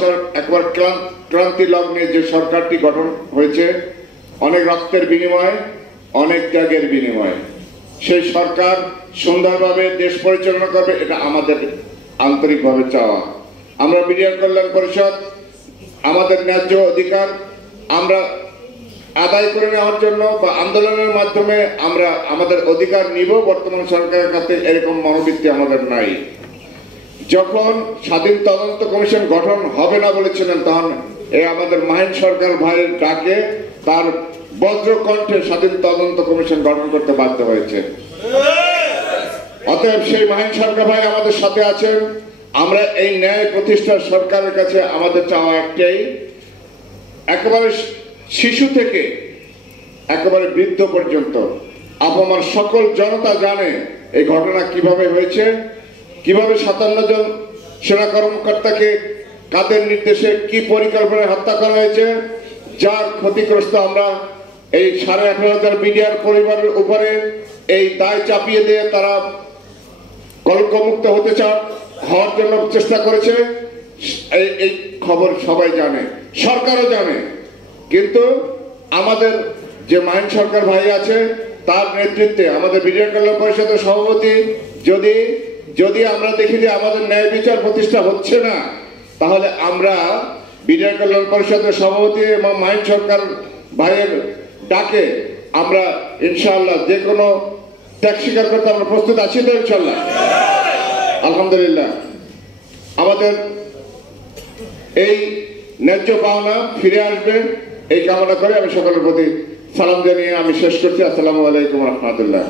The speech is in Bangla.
ভালোবাসার একবার ক্রান্তি লগ্নে যে সরকারটি গঠন হয়েছে, অনেক রক্তের বিনিময়ে, অনেক ত্যাগের বিনিময়ে সেই সরকার সুন্দরভাবে দেশ পরিচালনা করবে, এটা আমাদের আন্তরিকভাবে চাওয়া। আমরা মিডিয়া কল্যাণ পরিষদ আমাদের ন্যায্য অধিকার আমরা আদায় করে নেওয়ার জন্য বা আন্দোলনের মাধ্যমে আমরা আমাদের অধিকার নিব, বর্তমান সরকারের কাছে এরকম মনোবৃত্তি আমাদের নাই। যখন স্বাধীন তদন্ত কমিশন গঠন হবে না বলেছিলেন, তখন এই আমাদের মাহিন সরকার ভাইয়ের ডাকে তার বজ্রকণ্ঠে স্বাধীন তদন্ত কমিশন গঠন করতে বাধ্য হয়েছে। অতএব সেই মাহিন সরকার ভাই আমাদের সাথে আছেন। আমরা এই ন্যায় প্রতিষ্ঠার সরকারের কাছে আমাদের চাওয়া একটাই, একেবারে শিশু থেকে একেবারে বৃদ্ধ পর্যন্ত আপামর সকল জনতা জানে এই ঘটনা কিভাবে হয়েছে, কিভাবে 57 জন সেনা কর্মকর্তাকে কাদের নির্দেশে কি পরিকল্পনায় হত্যা করা হয়েছে, যার ক্ষতিগ্রস্ত আমরা এই 18,500 মিডিয়ার পরিবারের উপরে এই দায় চাপিয়ে দিয়ে তারা কলঙ্কমুক্ত হওয়ার জন্য চেষ্টা করেছে। এই খবর সবাই জানে, সরকারও জানে। কিন্তু আমাদের যে মাহিন সরকার ভাই আছে তার নেতৃত্বে আমাদের মিডিয়া কল্যাণ পরিষদের সভাপতি, যদি আমরা দেখি যে আমাদের ন্যায় বিচার প্রতিষ্ঠা হচ্ছে না, তাহলে আমরা মিডিয়া কল্যাণ পরিষদের সভাপতি এবং মাহিন সরকার ভাইয়ের ডাকে আমরা ইনশাআল্লাহ যে কোনো ত্যাগ স্বীকার করতে আমরা প্রস্তুত আছি তো ইনশাআল্লাহ। আলহামদুলিল্লাহ আমাদের এই ন্যায্য পাওনা ফিরে আসবে এই কামনা করে আমি সকলের প্রতি সালাম জানিয়ে আমি শেষ করছি। আসসালামু আলাইকুম রহমতুল্লাহ।